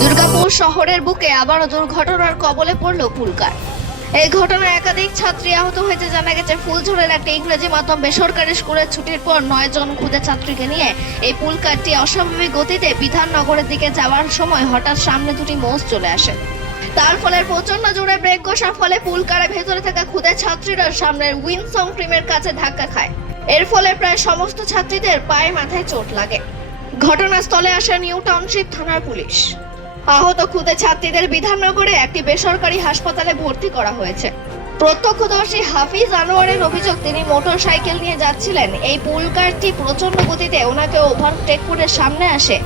দুর্গাপুর শহরের বুকে আবারও দুর্ঘটনার কবলে পড়ল পুলকার। এই ঘটনায় একাধিক ছাত্রী আহত হয়েছে, জানা গেছে ফুলঝোরের একটা ইংরেজি মাধ্যম বেসরকারি স্কুলের ছুটির পর নয় জন খুদে ছাত্রীকে নিয়ে এই পুলকারটি অস্বাভাবিক গতিতে বিধাননগরের দিকে যাওয়ার সময় হঠাৎ সামনে দুটি মোষ চলে আসে। তার ফলে প্রচণ্ড জোরে ব্রেক কষার ফলে পুলকারে ভেতরে থাকা খুদে ছাত্রীরা সামনের উইনসং ক্রিমের কাছে ধাক্কা খায়। এর ফলে প্রায় সমস্ত ছাত্রীদের পায়ে মাথায় চোট লাগে। ঘটনাস্থলে আসে নিউ টাউনশিপ থানার পুলিশ। আহত খুদে ছাত্রীদের বিধাননগরে একটি বেসরকারি হাসপাতালে ভর্তি করা হয়েছে। প্রত্যক্ষদর্শী হাফিজ আনোয়ারের অভিযোগ, তিনি মোটর সাইকেল নিয়ে যাচ্ছিলেন। এই পুলকারটি প্রচণ্ড গতিতে ওনাকে ওভারটেক করে সামনে আসে।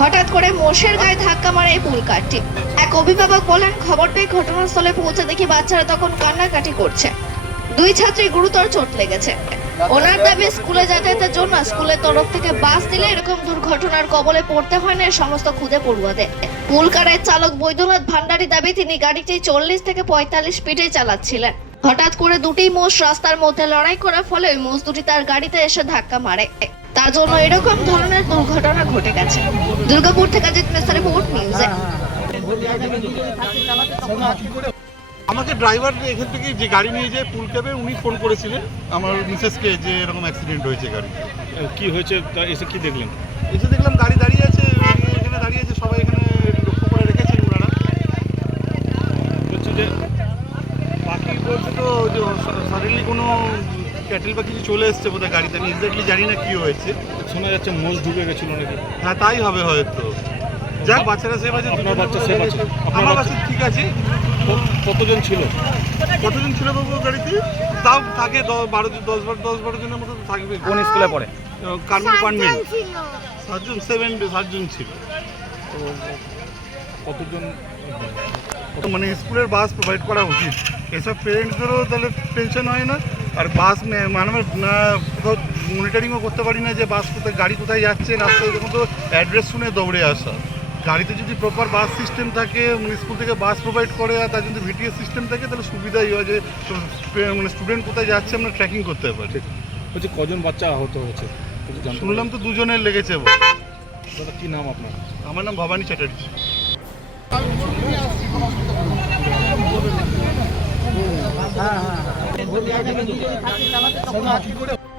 হঠাৎ করে মোষের গায়ে ধাক্কা মারে এই পুলকারটি এক অভিভাবক বলেন, খবর পেয়ে ঘটনাস্থলে পৌঁছে দেখি বাচ্চারা তখন কান্নাকাটি করছে। দুই ছাত্রী গুরুতর চোট লেগেছে। ওনার দাবি, স্কুলে যাতায়াতের জন্য স্কুলের তরফ থেকে বাস দিলে এরকম দুর্ঘটনার কবলে পড়তে হয় না সমস্ত খুদে পড়ুয়াদের। পুলকারের চালক বৈদ্যনাথ ভান্ডারি দাবি, তিনি গাড়িটি চল্লিশ থেকে পঁয়তাল্লিশ স্পিডে চালাচ্ছিলেন। হঠাৎ করে দুটি মোষ রাস্তার মধ্যে লড়াই করার ফলে ওই মোষ দুটি তার গাড়িতে এসে ধাক্কা মারে। তার জন্য এরকম ধরনের দুর্ঘটনা ঘটে গেছে। দুর্গাপুর থেকে জিত মেসার রিপোর্ট, নিউজে আমাকে ড্রাইভার এখান থেকে যে গাড়ি নিয়ে যায় পুল ক্যাবে উনি ফোন করেছিলেন আমার মিসেসকে যে এরকম অ্যাক্সিডেন্ট হয়েছে গাড়ি কি হয়েছে তা এসে কি দেখলেন? এসে দেখলাম গাড়ি দাঁড়িয়ে আছে এখানে দাঁড়িয়ে আছে সবাই এখানে লক্ষ্য করে রেখেছেন ওনারা। হচ্ছে যে বাকি বলছে তো যে সাডেনলি কোনো ক্যাটেল বা কিছু চলে এসছে বোধহয় গাড়িতে আমি এক্স্যাক্টলি জানি না কি হয়েছে। শোনা যাচ্ছে মোষ ঢুকে গেছিল নাকি? হ্যাঁ তাই হবে হয়তো। যাক বাচ্চারা সেভ আছে আপনার বাচ্চা safe আছে? আপনার আমার বাচ্চা- ঠিক আছে। কতজন ছিল? কতজন ছিল বাবু গাড়িতে? তাও থাকে দশ বারো জন দশ বারো দশ বারো জনের মতো থাকবে। কোন স্কুলে পড়ে? কার্মিক কনভেন্ট সাতজন সেভেন সাতজন ছিল। তো কতজন? মানে স্কুলের বাস প্রোভাইড করা উচিত। এসব পেরেন্টসদেরও তাহলে টেনশন হয় না। আর বাস মানে আমরা না কোথাও মনিটরিংও করতে পারি না যে বাস কোথায় গাড়ি কোথায় যাচ্ছে রাস্তায়। তখন তো অ্যাড্রেস শুনে দৌড়ে আসা। গাড়িতে যদি প্রপার বাস সিস্টেম থাকে মানে স্কুল থেকে বাস প্রোভাইড করে আর তার যদি ভিটিএস সিস্টেম থাকে তাহলে সুবিধাই হয় যে তো- মানে স্টুডেন্ট কোথায় যাচ্ছে আমরা ট্র্যাকিং করতে পারি। বলছি কজন বাচ্চা আহত হয়েছে? শুনলাম তো দুজনের লেগেছে? দাদা কি নাম আপনার? আমার নাম ভবানী চ্যাটার্জি।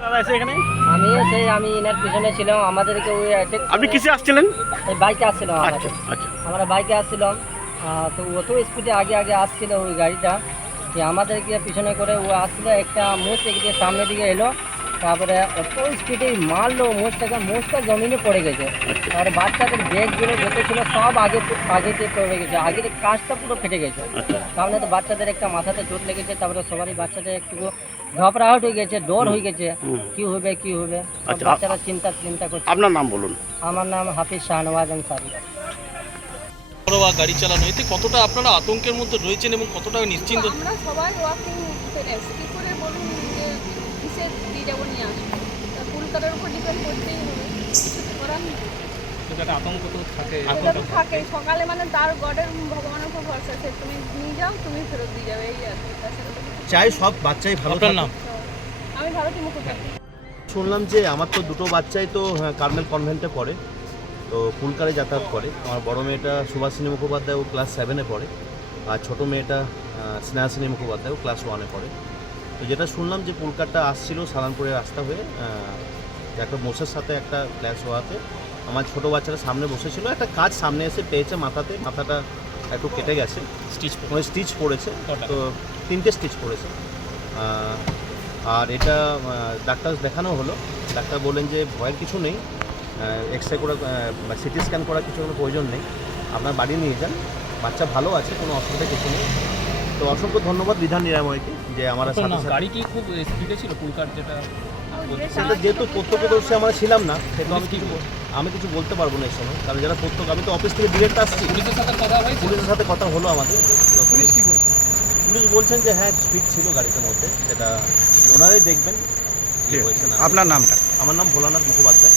আমি সেই আমি এনার পিছনে ছিলাম আমাদেরকে ওই আপনি কিসে আসছিলেন? বাইকে আসছিলাম আমরা আচ্ছা আচ্ছা। আমরা বাইকে আসছিলাম তো অত স্পিডে আগে আগে আসছিল ওই গাড়িটা। আমাদেরকে পিছনে করে ও আসছিল একটা মুখ এগিয়ে সামনের দিকে এলো। তারপরে অত স্পিডে মারলো মোষটাকে মোষটা জমিনে পড়ে গেছে। আর বাচ্চাদের ব্যাগগুলো যত ছিল সব আগে আগেতে পড়ে গেছে। আগের কাজটা পুরো ফেটে গেছে। আচ্ছা। সামনে তো বাচ্চাদের একটা মাথাতে চোট লেগেছে তারপরে সবারই বাচ্চাদের একটু ঘবরাহট হয়ে গেছে ডর হয়ে গেছে। কি হবে কি হবে? আচ্ছা, বাচ্চারা চিন্তা চিন্তা করছে। আপনার নাম বলুন। আমার নাম হাফিজ শাহনওয়াজ আনসারি ঘরোয়া গাড়ি চালানো এতে কতটা আপনারা আতঙ্কের মধ্যে রয়েছেন এবং কতটা নিশ্চিন্ত? আমরা সবাই ওয়াকিং পেরেন্টস কী করে বলুন যে কিসে দিয়ে যাব নিয়ে আসব। কলকাতার উপর ডিপেন্ড করতেই হবে। কিছু করার নেই। আতঙ্ক তো থাকে এটা সকালে মানে তার গডের ভগবানের উপর ভরসা আছে তুমি নিয়ে যাও তুমি ফেরত দিয়ে যাবে এই আর কি। তাছাড়া তো কিছু চাই সব বাচ্চাই ভালো নাম? আমি ভারতী মুখোপাধ্যায়। শুনলাম যে আমার তো দুটো বাচ্চাই তো হ্যাঁ, কার্মেল কনভেন্টে পড়ে তো ফুলকারে যাতায়াত করে। আমার বড় মেয়েটা সুভাষিনী মুখোপাধ্যায় ও ক্লাস সেভেনে পড়ে আর ছোটো মেয়েটা স্নেহাসিনী মুখোপাধ্যায় ও ক্লাস ওয়ানে পড়ে। তো যেটা শুনলাম যে পুলকারটা আসছিল সালানপুরের রাস্তা হয়ে একটা মোষের সাথে একটা ক্লাস হওয়াতে। আমার ছোটো বাচ্চারা সামনে বসেছিল একটা কাজ সামনে এসে পেয়েছে মাথাতে মাথাটা একটু কেটে গেছে। স্টিচ মানে স্টিচ পড়েছে তো তিনটে স্টিচ পড়েছে। আর এটা ডাক্তার দেখানো হলো। ডাক্তার বললেন যে ভয়ের কিছু নেই এক্স রে করা বা সিটি স্ক্যান করার কিছু কোনো প্রয়োজন নেই। আপনার বাড়ি নিয়ে যান বাচ্চা ভালো আছে কোনো অসুবিধা কিছু নেই। তো অসংখ্য ধন্যবাদ বিধান নিরাময়কে যে আমার সাথে গাড়ি কি খুব স্পিডে ছিল কুলকার যেটা সেটা যেহেতু প্রত্যক্ষদর্শী আমরা ছিলাম না সেটা আমি কিছু আমি কিছু বলতে পারব না এই সময় কারণ যারা প্রত্যক্ষ আমি তো অফিস থেকে ডিরেক্ট আসছি। পুলিশের সাথে কথা পুলিশের সাথে কথা হলো আমাদের। তো পুলিশ কি বলছে? পুলিশ বলছেন যে হ্যাঁ স্পিড ছিল গাড়িটার মধ্যে সেটা ওনারাই দেখবেন। কি হয়েছে না আপনার নামটা? আমার নাম ভোলানাথ মুখোপাধ্যায়।